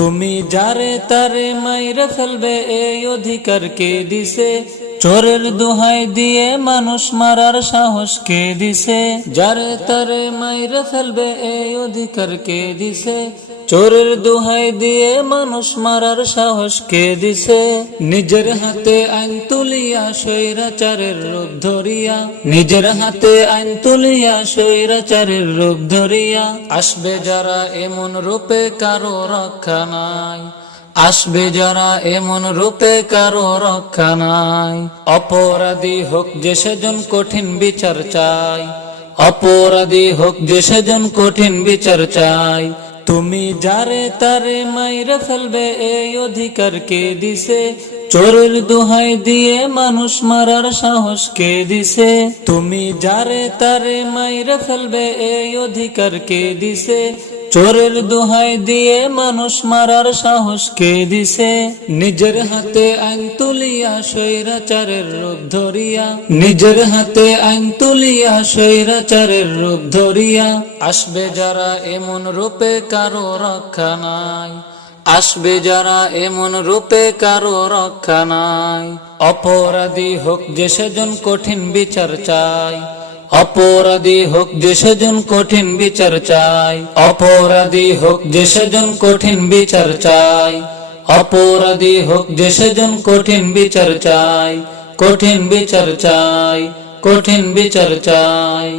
তুমি যারে তারে মাইরে ফেলবে এই অধিকার কে দিছে চোরের দোহাই দিয়ে মানুষ মারার সাহস কে দিছে যারে তারে মাইরে ফেলবে এই অধিকার কে দিছে চোরের দোহাই দিয়ে মানুষ মারার সাহস কে দিছে? নিজের হাতে আইন তুলিয়া স্বৈরাচারের রূপ ধরিয়া। নিজের হাতে আইন তুলিয়া স্বৈরাচারের রূপ ধরিয়া। আসবে যারা এমন রূপে কারও রক্ষা নাই। আসবে যারা এমন রূপে কারও রক্ষা নাই। অপরাধী হোক যে সেজন কঠিন বিচার চাই অপরাধী হোক যে সেজন কঠিন বিচার চাই তুমি যারে তারে মাইরে ফেলবে, এই অধিকার কে দিছে? চোরের দোহাই দিয়ে মানুষ মারার সাহস কে দিছে? তুমি যারে তারে মাইরে ফেলবে, এই অধিকার কে দিছে? চোরের দোহাই দিয়ে মানুষ মারার সাহস কে দিছে? নিজের হাতে আইন তুলিয়া স্বৈরাচারের রূপ ধরিয়া। নিজের হাতে আইন তুলিয়া স্বৈরাচারের রূপ ধরিয়া। আসবে যারা এমন রূপে কারও রক্ষা নাই। আসবে যারা এমন রূপে কারও রক্ষা নাই। অপরাধী হোক যে সেজন কঠিন বিচার চাই অপরাধী হোক যে সেজন কঠিন বিচার চাই অপরাধী হোক যে সেজন কঠিন বিচার চাই অপরাধী হোক যে সেজন কঠিন বিচার চাই কঠিন বিচার চাই কঠিন বিচার চাই